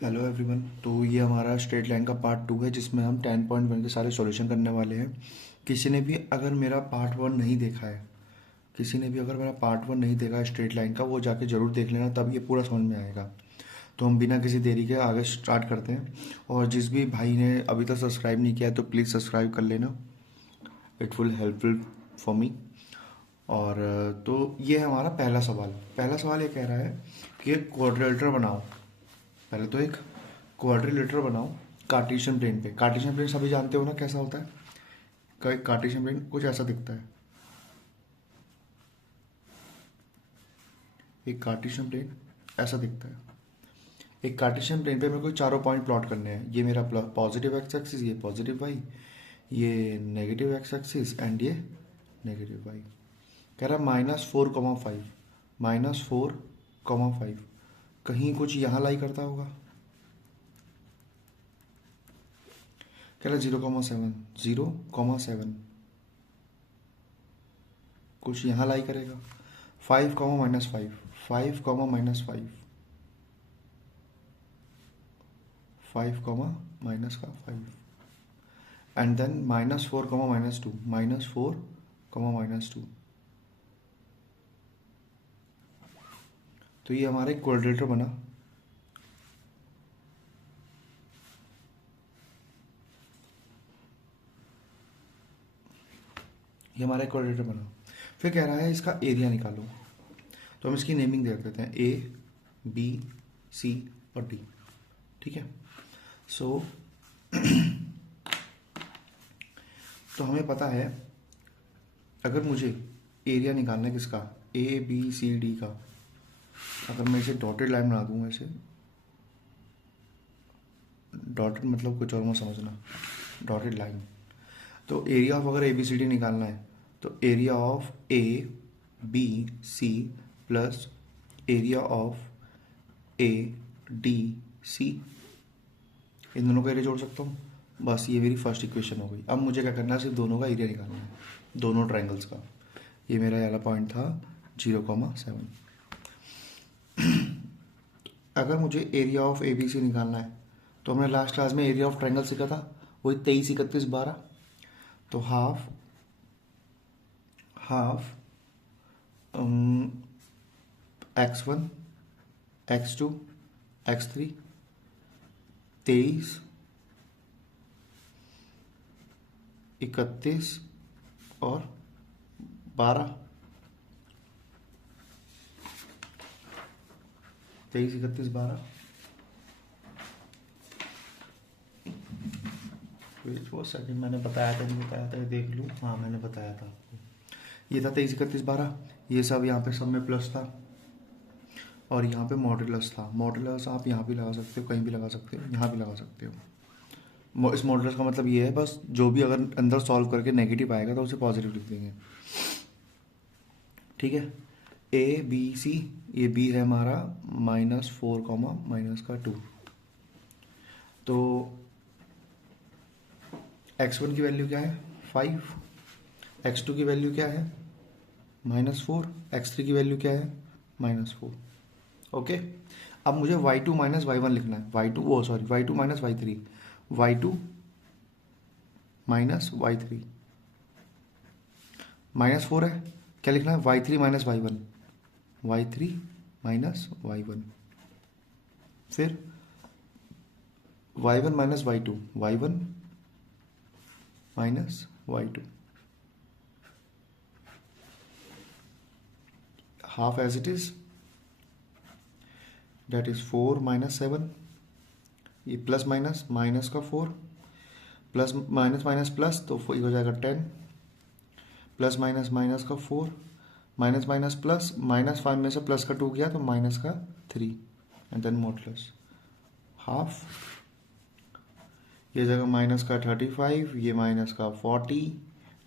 Hello everyone. तो ये हमारा स्ट्रेट लाइन का पार्ट 2 है जिसमें हम 10.1 के सारे सॉल्यूशन करने वाले हैं। किसी ने भी अगर मेरा पार्ट 1 नहीं देखा है, किसी ने भी अगर मेरा पार्ट 1 नहीं देखा है स्ट्रेट लाइन का, वो जाके ज़रूर देख लेना, तब ये पूरा समझ में आएगा। तो हम बिना किसी देरी के आगे स्टार्ट करते हैं। और जिस भी भाई ने अभी तक सब्सक्राइब नहीं किया है तो प्लीज़ सब्सक्राइब कर लेना, it will helpful for me. और तो ये है हमारा पहला सवाल ये कह रहा है कि एक क्वाड्रिलेटरल बनाओ। पहले तो एक क्वाड्रिलेटरल बनाओ कार्टेशियन प्लेन पे। कार्टेशियन प्लेन सभी जानते हो ना कैसा होता है। कार्टेशियन प्लेन कुछ ऐसा दिखता है। एक कार्टेशियन प्लेन ऐसा दिखता है। एक कार्टेशियन प्लेन पे मेरे को चारों पॉइंट प्लॉट करने हैं। ये मेरा पॉजिटिव एक्स एक्सिस, ये पॉजिटिव वाई, ये नेगेटिव एक्स एक्सिस एंड ये नेगेटिव वाई। कह रहा -4,5, -4,5 कहीं कुछ यहाँ लाई करता होगा। कह रहा 0,7, 0,7 कुछ यहाँ लाई करेगा। 5, -5, 5, -5, 5, -5 एंड देन -4, -2, -4, -2। तो ये हमारा एक क्वाड्रेटर बना। ये हमारा एक क्वाड्रेटर बना। फिर कह रहा है इसका एरिया निकालो। तो हम इसकी नेमिंग दे देते हैं ए, बी, सी और डी। ठीक है। सो तो हमें पता है अगर मुझे एरिया निकालना है किसका, ए बी सी डी का, अगर मैं इसे डॉटेड लाइन बना दूँ, ऐसे डॉटेड मतलब कुछ और मत समझना, डॉटेड लाइन। तो एरिया ऑफ अगर ए बी सी डी निकालना है तो area of A B C plus area of A D C, इन दोनों का एरिया जोड़ सकता हूँ। बस ये मेरी फर्स्ट इक्वेशन हो गई। अब मुझे क्या करना है, सिर्फ दोनों का एरिया निकालना है, दोनों ट्राइंगल्स का। ये मेरा वाला पॉइंट था 0,7। अगर मुझे area of A B C निकालना है तो हमने लास्ट क्लास में एरिया ऑफ ट्राइंगल सीखा था, वही 23, 31, 12। तो हाफ x1, x2, x3, 23, 31 और 12। 23, 31, 12। वो सेकंड मैंने बताया था, नहीं बताया था, ये देख लूँ। हाँ मैंने बताया था आपको। ये था 23, 31, 12। ये सब यहाँ पे सब में प्लस था और यहाँ पे मॉडुलस था। मॉडुलस आप यहाँ भी लगा सकते हो, कहीं भी लगा सकते हो, यहाँ भी लगा सकते हो। इस मॉडुलस का मतलब ये है बस जो भी अगर अंदर सॉल्व करके नेगेटिव आएगा तो उसे पॉजिटिव लिख देंगे। ठीक है। ए बी सी, ये बी है हमारा -4, -2। तो x1 की वैल्यू क्या है 5, x2 की वैल्यू क्या है -4, x3 की वैल्यू क्या है -4। ओके। अब मुझे y2 माइनस y1 लिखना है। y2 y2 minus y3, y2 minus y3, -4 है। क्या लिखना है y3 minus y1, y3 minus y1। फिर y1 minus y2, y1 minus y2, half as it is, that is 4 minus 7। ये प्लस माइनस, माइनस का 4 plus minus minus plus, तो ये हो जाएगा 10, प्लस माइनस माइनस का 4, माइनस माइनस प्लस, -5 में से प्लस का 2 गया तो माइनस का 3 एंड देन मॉडुलस हाफ। ये जगह माइनस का 35, ये माइनस का 40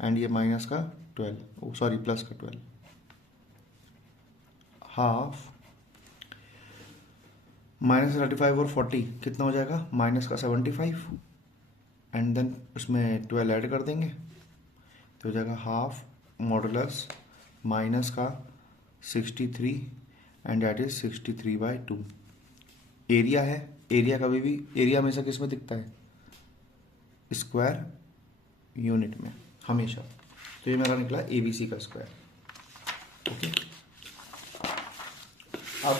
एंड ये माइनस का 12, सॉरी प्लस का 12। हाफ -35 और 40 कितना हो जाएगा, माइनस का 75 एंड देन उसमें 12 ऐड कर देंगे तो हो जाएगा हाफ मॉडुलस माइनस का 63 एंड दैट इज 63/2। एरिया है एरिया कभी भी, एरिया हमेशा किस में दिखता है? स्क्वायर यूनिट में हमेशा। तो ये मेरा निकला ABC का स्क्वायर। ओके, अब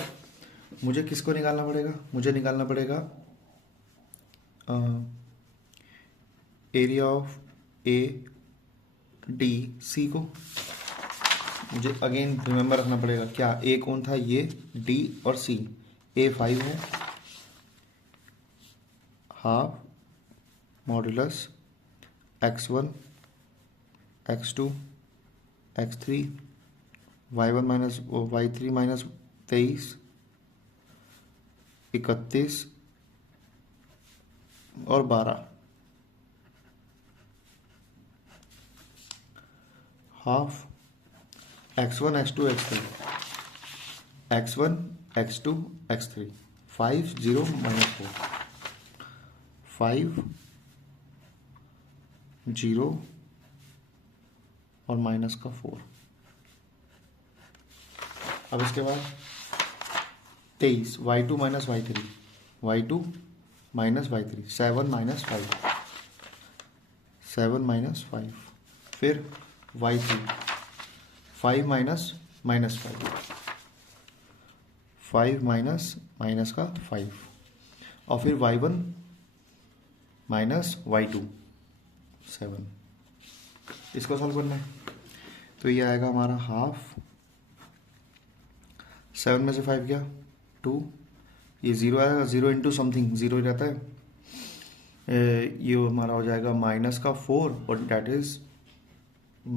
मुझे किसको निकालना पड़ेगा? मुझे निकालना पड़ेगा एरिया ऑफ ADC को। मुझे अगेन रिमेंबर रखना पड़ेगा क्या, ए कौन था? ये D और C। A 5 है, half modulus x1 x2 x3 y1 minus y3 minus 23 31 और 12, half x1 x2 x3 x1 x2 x3 5 0 minus 4 5 0 और माइनस का 4। अब इसके बाद 23 y2 minus y3 y2 minus y3 7 minus 5 7 minus 5, फिर y3 5 minus minus 5 minus minus का 5, और फिर y1 माइनस y2 7। इसको सॉल्व करना है तो ये आएगा हमारा हाफ 7 में से 5 गया 2, ये 0 आएगा, 0 इंटू समथिंग 0 ही रहता है। ये हमारा हो जाएगा माइनस का 4 और डैट इज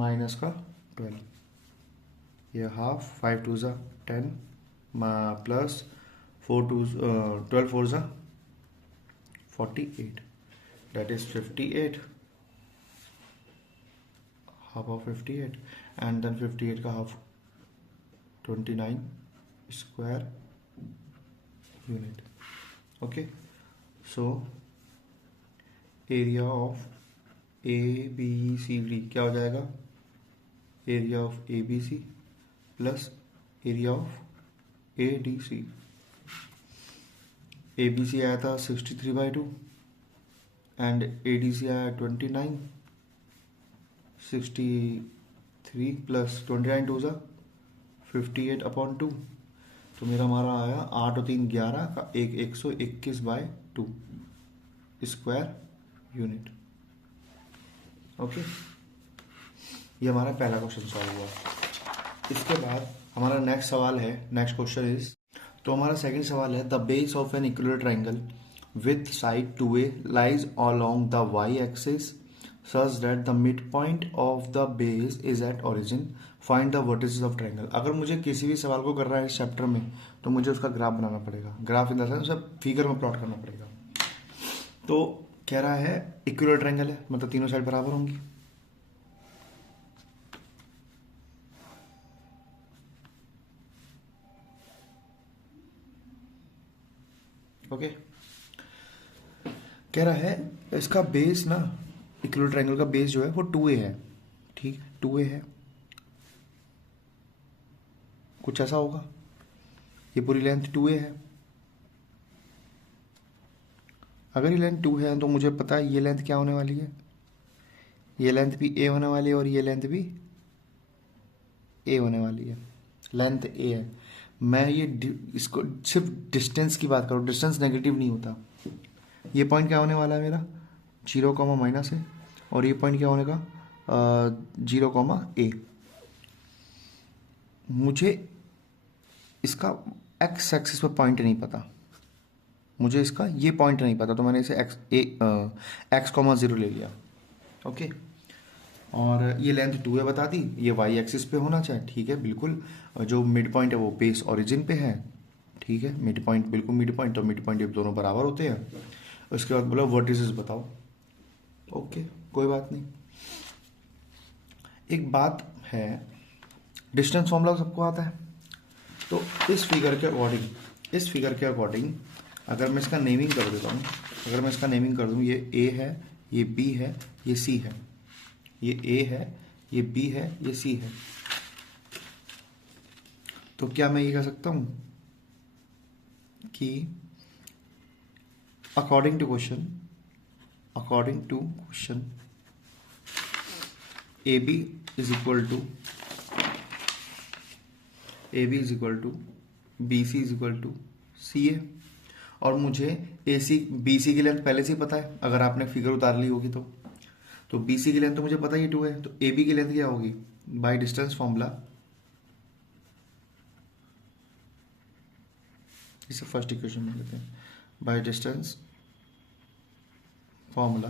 माइनस का 12। ये हाफ 5 2 ज़ा 10 प्लस 4 2 12 4 ज़ा 48, that is 58, half of 58, and then 58 का half 29 square unit. Okay, so area of ABCD क्या हो जाएगा? Area of ABC plus area of ADC। ABC आया था 63/2 एंड ADC आया 29, 63 प्लस 29 2 ज़ा 58/2। तो मेरा हमारा आया 8 और 3 11 का 121/2 स्क्वायर यूनिट। ओके, ये हमारा पहला क्वेश्चन सॉल्व हुआ। इसके बाद हमारा नेक्स्ट सवाल है, नेक्स्ट क्वेश्चन इज, तो हमारा सेकंड सवाल है, the base of an equilateral triangle with side 2a lies along the y-axis such that the midpoint of the base is at origin. Find the vertices of triangle. अगर मुझे किसी भी सवाल को कर रहा है इस चैप्टर में तो मुझे उसका ग्राफ बनाना पड़ेगा। Graph in the sense figure में प्लॉट करना पड़ेगा। तो कह रहा है इक्विलर ट्राइंगल है, मतलब तीनों साइड बराबर होंगी। ओके, कह रहा है इसका बेस ना, इक्विलर ट्रायंगल का बेस जो है वो 2a है। ठीक, 2a है, कुछ ऐसा होगा। ये पूरी लेंथ 2a है। अगर ये लेंथ 2 है तो मुझे पता है ये लेंथ क्या होने वाली है, ये लेंथ भी a होने वाली है और ये लेंथ भी a होने वाली है। लेंथ a है। मैं ये इसको सिर्फ डिस्टेंस की बात करूँ, डिस्टेंस नेगेटिव नहीं होता। ये पॉइंट क्या होने वाला है मेरा 0, माइनस है, और ये पॉइंट क्या होने का 0, a। मुझे इसका x एक्सिस पर पॉइंट नहीं पता, मुझे इसका ये पॉइंट नहीं पता, तो मैंने इसे x,0 ले लिया। ओके, और ये लेंथ 2 है बता दी, ये y एक्सिस पे होना चाहिए। ठीक है, बिल्कुल। जो मिड पॉइंट है वो बेस ओरिजिन पे है। ठीक है, मिड पॉइंट बिल्कुल मिड पॉइंट और मिड पॉइंट ये दोनों बराबर होते हैं। उसके बाद बोला वर्टिसेस बताओ। ओके, कोई बात नहीं। एक बात है, डिस्टेंस फॉर्मूला सबको आता है। तो इस फिगर के अकॉर्डिंग अगर मैं इसका नेमिंग कर देता हूँ, अगर मैं इसका नेमिंग कर दूँ, ये A है, ये B है, ये C है, ये A है, ये B है, ये C है, तो क्या मैं ये कह सकता हूँ कि according to question A B is equal to B C is equal to C A, और मुझे ए सी बी सी की लेंथ पहले से ही पता है, अगर आपने फिगर उतार ली होगी तो बी सी की लेंथ तो मुझे पता ही 2 है, तो ए बी की लेंथ क्या होगी बाय डिस्टेंस फॉर्मूला। इसे फर्स्ट इक्वेशन में लेते हैं, by distance formula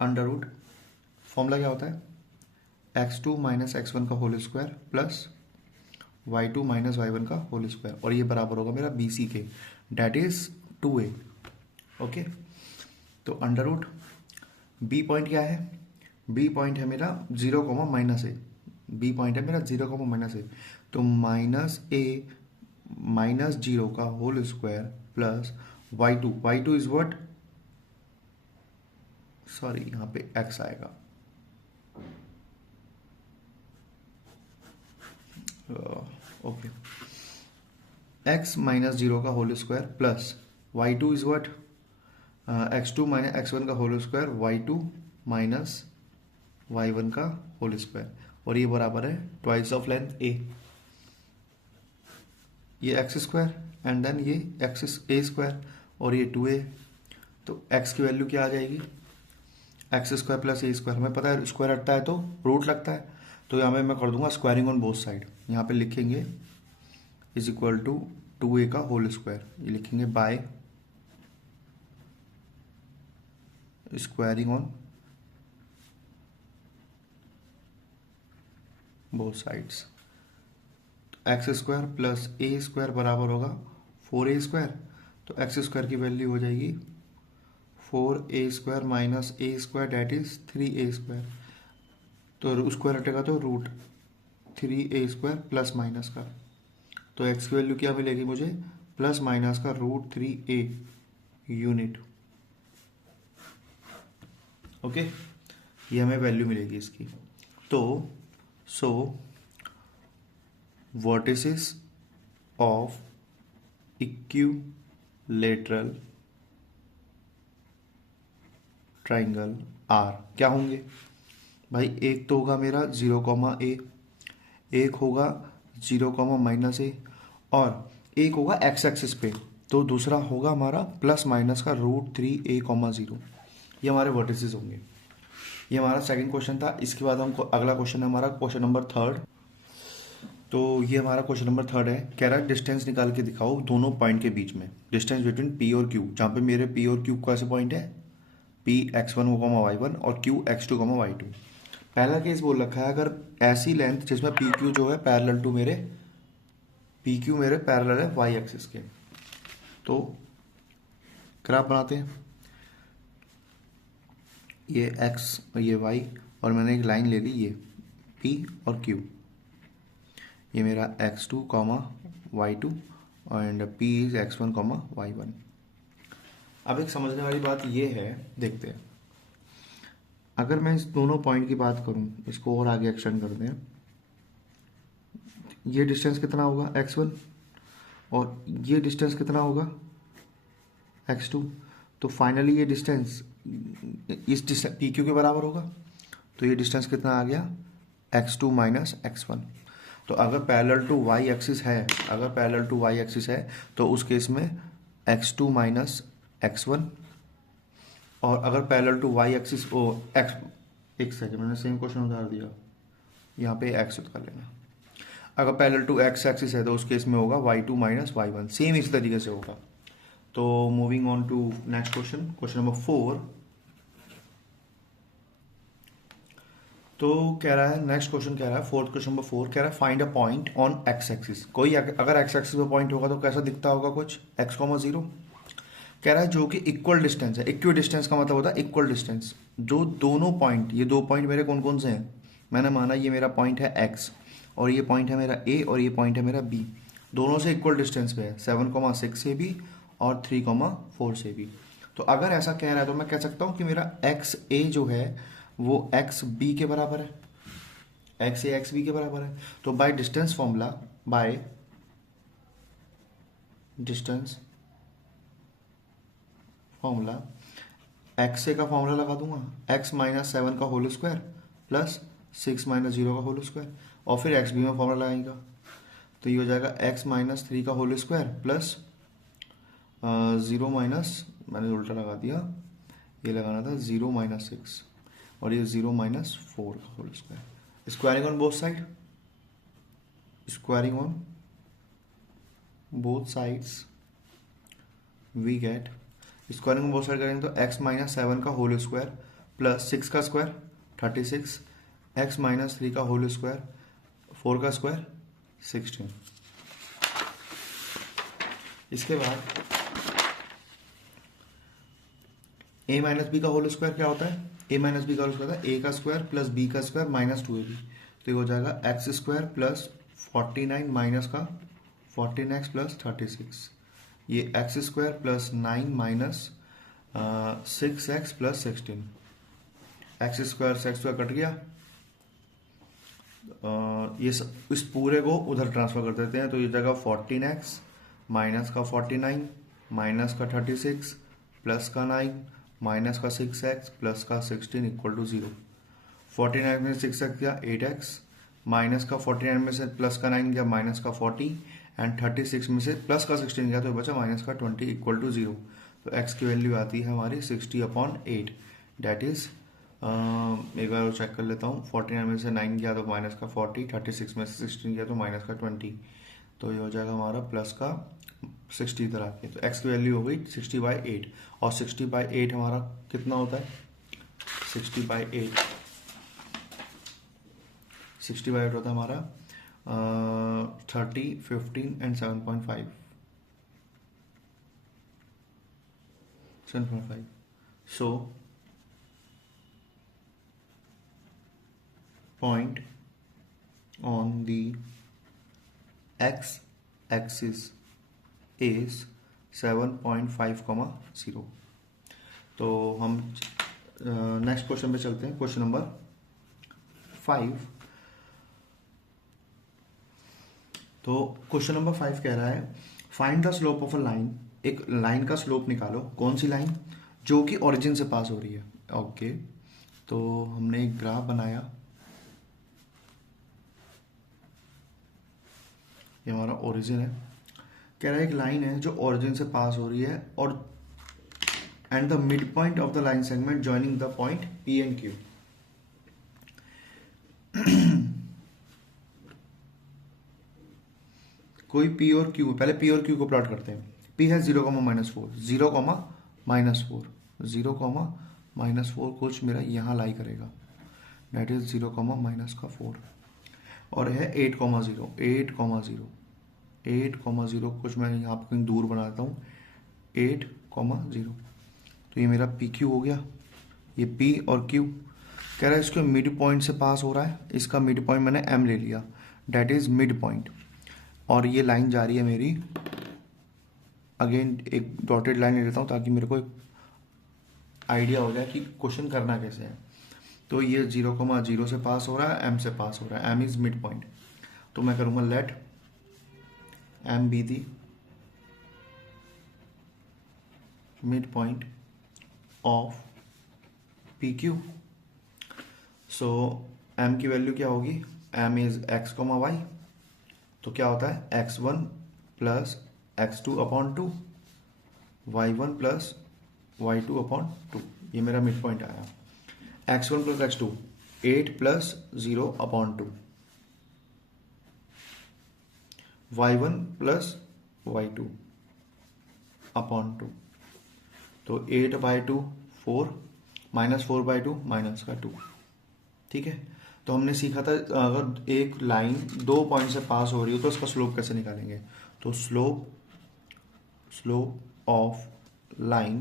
under root formula क्या होता है x2 माइनस x1 का whole square plus y2 minus y1 का होल स्क्वायर, और ये बराबर होगा मेरा बी सी के, डैट इज 2a। ओके, तो अंडर रूट बी पॉइंट क्या है, बी पॉइंट है मेरा 0 माइनस ए, बी पॉइंट है मेरा 0 माइनस ए, तो माइनस ए माइनस 0 का whole square plus y2 is what, sorry यहाँ पे x आएगा, ओके, x माइनस 0 का whole square plus y2 is what, x2 minus x1 का whole square y2 minus y1 का होल स्क्वायर, और ये बराबर है ट्वाइस ऑफ लेंथ a, ये एक्स स्क्वायर एंड देन ये एक्स ए स्क्वायर और ये 2a, तो x की वैल्यू क्या आ जाएगी x square plus a square, हमें पता है स्क्वायर हटता है तो रूट लगता है, तो यहाँ पे मैं कर दूंगा स्क्वायरिंग ऑन बोथ साइड, यहाँ पे लिखेंगे इज इक्वल टू 2a का होल स्क्वायर, ये लिखेंगे by squaring on both sides, x square plus a square बराबर होगा 4a स्क्वायर, तो एक्स स्क्वायर की वैल्यू हो जाएगी 4a square minus A square that is 3a square, तो स्क्वायर हटेगा तो root 3a square plus minus का, तो x की वैल्यू क्या मिलेगी मुझे प्लस माइनस का रूट 3a यूनिट। ओके, ये हमें वैल्यू मिलेगी इसकी। तो so vertices of equilateral triangle are क्या होंगे भाई, एक तो होगा मेरा 0, एक होगा 0, माइनस ए, और एक होगा एक्स एक्सिस पे, तो दूसरा होगा हमारा प्लस माइनस का रूट 3a, 0, ये हमारे वर्टिसेस होंगे। ये हमारा सेकंड क्वेश्चन था। इसके बाद हमको अगला क्वेश्चन है हमारा क्वेश्चन नंबर 3। तो ये हमारा क्वेश्चन नंबर 3 है, कह रहा है डिस्टेंस निकाल के दिखाओ दोनों पॉइंट के बीच में, डिस्टेंस बिटवीन पी और क्यू, जहाँ पे मेरे पी और क्यू कैसे पॉइंट है पी x1, y1 और q x2, y2। पहला केस बोल रखा है अगर ऐसी लेंथ जिसमें पी क्यू जो है पैरेलल टू मेरे पी क्यू मेरे पैरेलल है y एक्सिस के, तो ग्राफ बनाते हैं, ये x ये y और मैंने एक लाइन ले ली ये p और q, ये मेरा x2, y2 and p is x1, y1। अब एक समझने वाली बात ये है, देखते हैं अगर मैं इस दोनों पॉइंट की बात करूं, इसको और आगे एक्सटेंड कर दें, ये डिस्टेंस कितना होगा x1 और ये डिस्टेंस कितना होगा x2, तो फाइनली ये डिस्टेंस इस डिस्टेंस पी क्यू के बराबर होगा, तो ये डिस्टेंस कितना आ गया x2 माइनस x1। तो अगर पैरेलल टू y एक्सिस है, अगर पैरेलल टू y एक्सिस है तो उस केस में x2 माइनस x1, और अगर parallel to y axis O x, एक सेकंड मैंने सेम क्वेश्चन उतार दिया, यहाँ पे x कर लेना, अगर पैरेलल टू x एक्सिस है तो उस केस में होगा y2 माइनस y1, सेम इसी तरीके से होगा। तो moving on to next question, question number 4। तो कह रहा है नेक्स्ट क्वेश्चन कह रहा है फोर्थ क्वेश्चन नंबर 4 कह रहा है find a point on x axis, कोई अगर x एक्सिस पे पॉइंट होगा तो कैसा दिखता होगा कुछ x, 0 कह रहा है जो कि इक्वल डिस्टेंस है। इक्वल डिस्टेंस का मतलब होता है इक्वल डिस्टेंस, जो दोनों पॉइंट, ये दो पॉइंट मेरे कौन कौन से हैं, मैंने माना ये मेरा पॉइंट है x और ये पॉइंट है मेरा a और ये पॉइंट है मेरा b, दोनों से इक्वल डिस्टेंस पे है 7,6 से भी और 3,4 से भी। तो अगर ऐसा कह रहा है तो मैं कह सकता हूँ कि मेरा एक्स ए जो है वो एक्स बी के बराबर है, एक्स ए एक्स बी के बराबर है। तो by distance formula, by distance formula X A का फॉर्मूला लगा दूंगा, एक्स माइनस 7 का होल स्क्वायर प्लस 6 माइनस 0 का होल स्क्वायर, और फिर एक्स बी में फॉर्मूला लगाएगा। तो ये हो जाएगा एक्स माइनस 3 का होल स्क्वायर प्लस 0 माइनस, मैंने उल्टा लगा दिया, ये लगाना था 0 माइनस 6, और ये 0 माइनस 4 का whole square. Squaring on both side, squaring on both sides we get, squaring on both side करेंगे तो एक्स माइनस 7 का होल स्क्वायर प्लस 6 का स्क्वायर 36, एक्स माइनस 3 का होल स्क्वायर, 4 का स्क्वायर 16। इसके बाद a माइनस बी का होल स्क्वायर क्या होता है, a माइनस बी का होल स्क्वायर होता है a का स्क्वायर प्लस b का स्क्वायर माइनस 2ab। तो ये हो जाएगा एक्स स्क्वायर प्लस 49 माइनस का 14x प्लस 36, ये x square plus 9 minus 6x plus 16, x square से एक्स स्क्वायर कट गया, इस पूरे को उधर ट्रांसफर कर देते हैं। तो ये जगह 14x माइनस का 49 माइनस का 36 प्लस का 9 माइनस का 6x प्लस का 16 इक्वल टू 0। 49 में 6x गया 8x, माइनस का 49 में से प्लस का 9 गया माइनस का 40, एंड 36 में से प्लस का 16 गया तो बचा माइनस का 20 इक्वल टू 0। तो x की वैल्यू आती है हमारी 60/8, डैट इज, एक बार चेक कर लेता हूँ, 49 में से 9 गया तो माइनस का 40, 36 में से 16 गया तो माइनस का 20, तो ये हो जाएगा हमारा प्लस का 60 इधर आके। तो x की वैल्यू हो गई 60/8, और 60/8 हमारा कितना होता है, 60/8 होता है हमारा 30, 15 and 7.5। So point on the x axis is 7.5, 0। तो हम नेक्स्ट क्वेश्चन पे चलते हैं, क्वेश्चन नंबर 5। तो क्वेश्चन नंबर 5 कह रहा है find the slope of a line, एक लाइन का स्लोप निकालो, कौन सी लाइन, जो कि ओरिजिन से पास हो रही है। ओके, तो हमने एक ग्राफ बनाया, ये हमारा ओरिजिन है, कह रहा है एक लाइन है जो ओरिजिन से पास हो रही है, और and the mid point of the line segment joining the point P and Q. कोई पी और क्यू, पहले पी और क्यू को प्लॉट करते हैं। पी है 0, -4, 0, -4, 0, -4 कुछ मेरा यहाँ लाई करेगा, डेट इज 0, -4, और है 8,0, 8,0 कुछ मैं यहाँ पर कहीं दूर बनाता हूँ, 8,0। तो ये मेरा पी क्यू हो गया, ये पी और क्यू कह रहा है इसके मिड पॉइंट से पास हो रहा है, इसका मिड पॉइंट मैंने एम ले लिया, डेट इज मिड पॉइंट, और ये लाइन जा रही है मेरी, अगेन एक डॉटेड लाइन ले लेता हूँ ताकि मेरे को एक आइडिया हो जाए कि क्वेश्चन करना कैसे है। तो ये 0,0 से पास हो रहा है, एम से पास हो रहा है, एम इज मिड पॉइंट। तो मैं करूँगा let M be the mid point of P Q. So M की वैल्यू क्या होगी, एम इज x, y, तो क्या होता है x1 plus x2/2, y1 plus y2/2, ये मेरा मिड पॉइंट आया। x1 plus x2 8 plus 0/2, y1 plus y2/2, तो 8/2 4, -4/2 माइनस का 2। ठीक है, तो हमने सीखा था अगर एक लाइन 2 पॉइंट से पास हो रही हो तो उसका स्लोप कैसे निकालेंगे। तो slope of line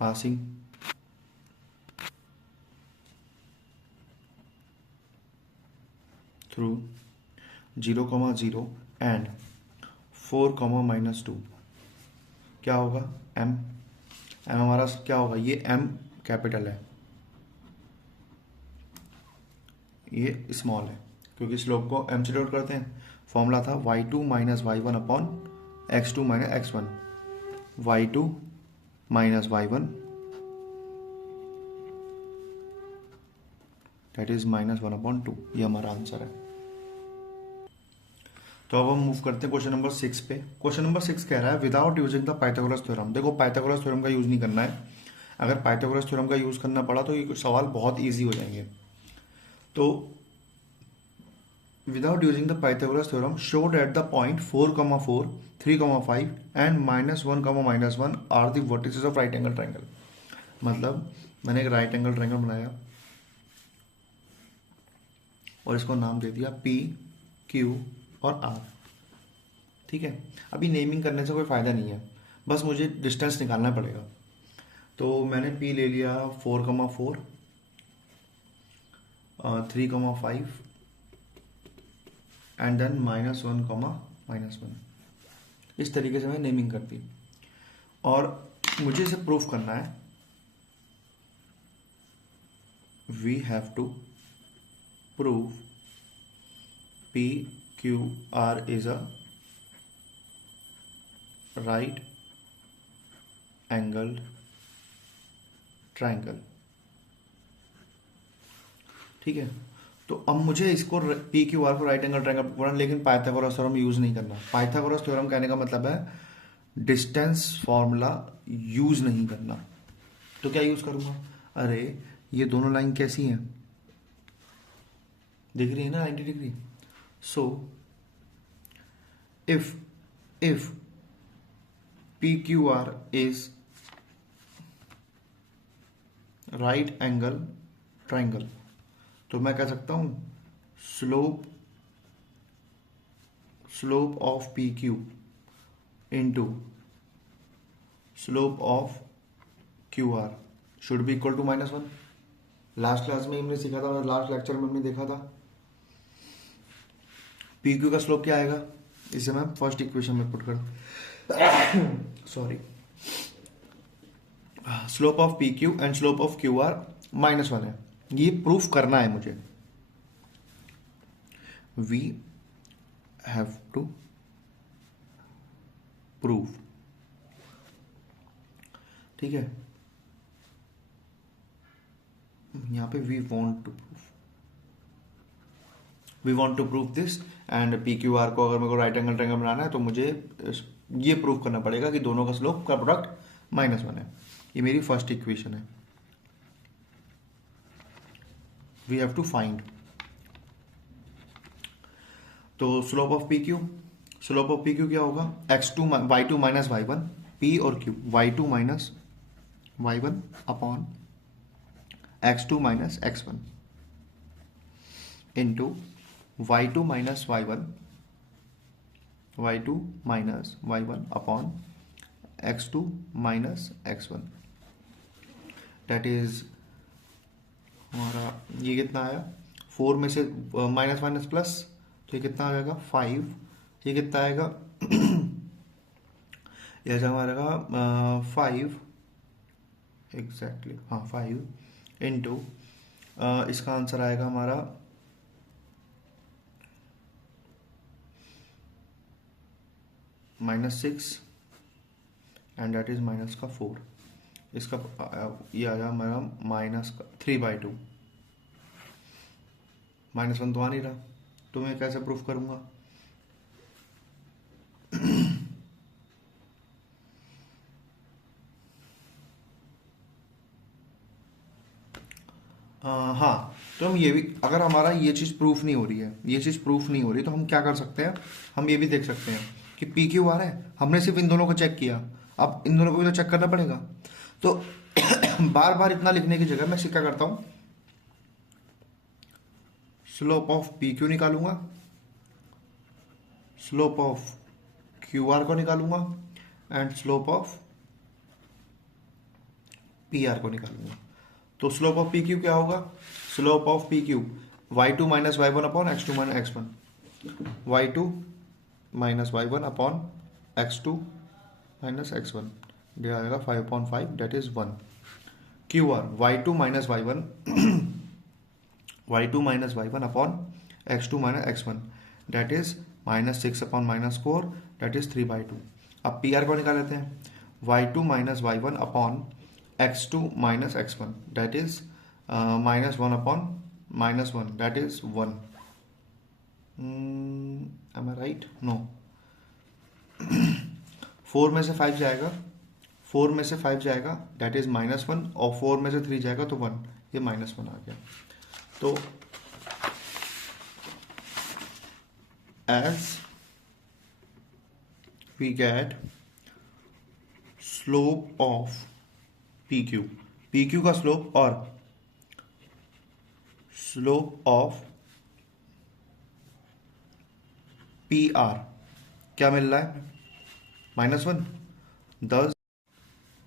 passing through 0,0 and 4, -2 क्या होगा, एम हमारा क्या होगा, ये एम कैपिटल है, ये स्मॉल है, क्योंकि स्लोप को m से डिनोट करते हैं। फॉर्मूला था y2 minus y one upon x2 minus x1, y2 minus y one that is -1/2। ये हमारा आंसर है। तो अब हम मूव करते हैं क्वेश्चन नंबर 6 पे। क्वेश्चन नंबर 6 कह रहा है without using the Pythagoras theorem. देखो पाइथागोरस थ्योरम का यूज नहीं करना है। अगर पाइथागोरस थ्योरम का यूज करना पड़ा तो ये सवाल बहुत ईजी हो जाएंगे। तो without using the Pythagoras theorem show that the point 4,4, 3,5 and -1,-1 are the vertices of right angle triangle. मतलब मैंने एक राइट एंगल ट्राइंगल बनाया और इसको नाम दे दिया P, Q और R। ठीक है, अभी नेमिंग करने से कोई फ़ायदा नहीं है, बस मुझे डिस्टेंस निकालना पड़ेगा। तो मैंने P ले लिया 4,4, 3,5 एंड देन -1,-1। इस तरीके से मैं नेमिंग करती और मुझे इसे प्रूफ करना है। We have to prove PQR is a right angled triangle। ठीक है, तो अब मुझे इसको PQR को राइट एंगल ट्रायंगल बनाना, लेकिन पाइथागोरस थ्योरम यूज नहीं करना। पाइथागोरस थ्योरम कहने का मतलब है डिस्टेंस फॉर्मूला यूज नहीं करना। तो क्या यूज करूंगा? अरे ये दोनों लाइन कैसी हैं, दिख रही है ना 90 degree. So if PQR is right angle triangle, तो मैं कह सकता हूं slope of PQ into slope of QR should be equal to -1। Last class में हमने सीखा था, लास्ट लेक्चर में हमने देखा था PQ का स्लोप क्या आएगा। इसे मैं फर्स्ट इक्वेशन में पुट कर sorry, slope of PQ and slope of QR -1 है। ये प्रूफ करना है मुझे। वी हैव टू प्रूव, ठीक है। यहां पे we want to prove this and PQR को अगर मेरे को राइट एंगल ट्रायंगल बनाना है तो मुझे ये प्रूव करना पड़ेगा कि दोनों का स्लोप का प्रोडक्ट -1 है। ये मेरी फर्स्ट इक्वेशन है। वी हैव टू फाइंड, तो स्लोप ऑफ PQ क्या होगा? y2 माइनस y1, P और Q, y2 minus y1 upon x2 minus x1 into y2 minus y1 upon x2 minus x1। That is हमारा ये कितना आया? 4 में से माइनस प्लस, तो ये कितना आ जाएगा? 5। ये कितना आएगा? ये हमारा 5 एग्जैक्टली, हाँ 5 इंटू इसका आंसर आएगा हमारा -6 एंड दैट इज माइनस का 4। इसका ये आ जाएगा हमारा -3/2। -1 तो आ नहीं रहा, तो मैं कैसे प्रूफ करूंगा? हाँ, तो हम ये भी, अगर हमारा ये चीज़ प्रूफ नहीं हो रही तो हम क्या कर सकते हैं? हम ये भी देख सकते हैं कि PQR है, हमने सिर्फ इन दोनों को चेक किया, अब इन दोनों को भी तो चेक करना पड़ेगा। तो बार बार इतना लिखने की जगह मैं क्या करता हूं, स्लोप ऑफ PQ निकालूंगा, स्लोप ऑफ QR को निकालूंगा एंड स्लोप ऑफ PR को निकालूंगा। तो स्लोप ऑफ PQ क्या होगा? Slope of PQ y2 minus y1 upon x2 minus x1, y2 minus y1 upon x2 minus x1, ये आएगा 5/5 that is 1। QR y2 minus y1 y2 minus y1 upon x2 minus x1 that is -6 upon -4 that is 3/2। अब P R को निकाल लेते हैं, y2 minus y1 upon x2 minus x1 that is -1 upon -1 that is 1। एम आई right? No. 4 में से 5 जाएगा, 4 में से 5 जाएगा दैट इज -1 और 4 में से 3 जाएगा तो 1, ये -1 आ गया। तो as we get slope of PQ का स्लोप और स्लोप ऑफ PR क्या मिल रहा है? -1। thus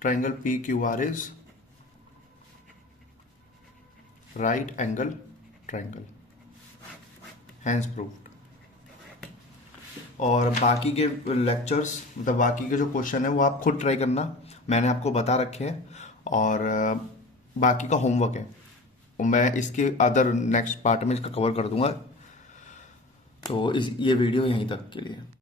triangle PQR is right angle triangle, hence proved। और बाकी के लेक्चर्स मतलब बाकी के जो क्वेश्चन है वो आप खुद ट्राई करना, मैंने आपको बता रखे हैं। और बाकी का होमवर्क है मैं इसके अदर नेक्स्ट पार्ट में इसका कवर कर दूंगा। तो ये वीडियो यहीं तक के लिए।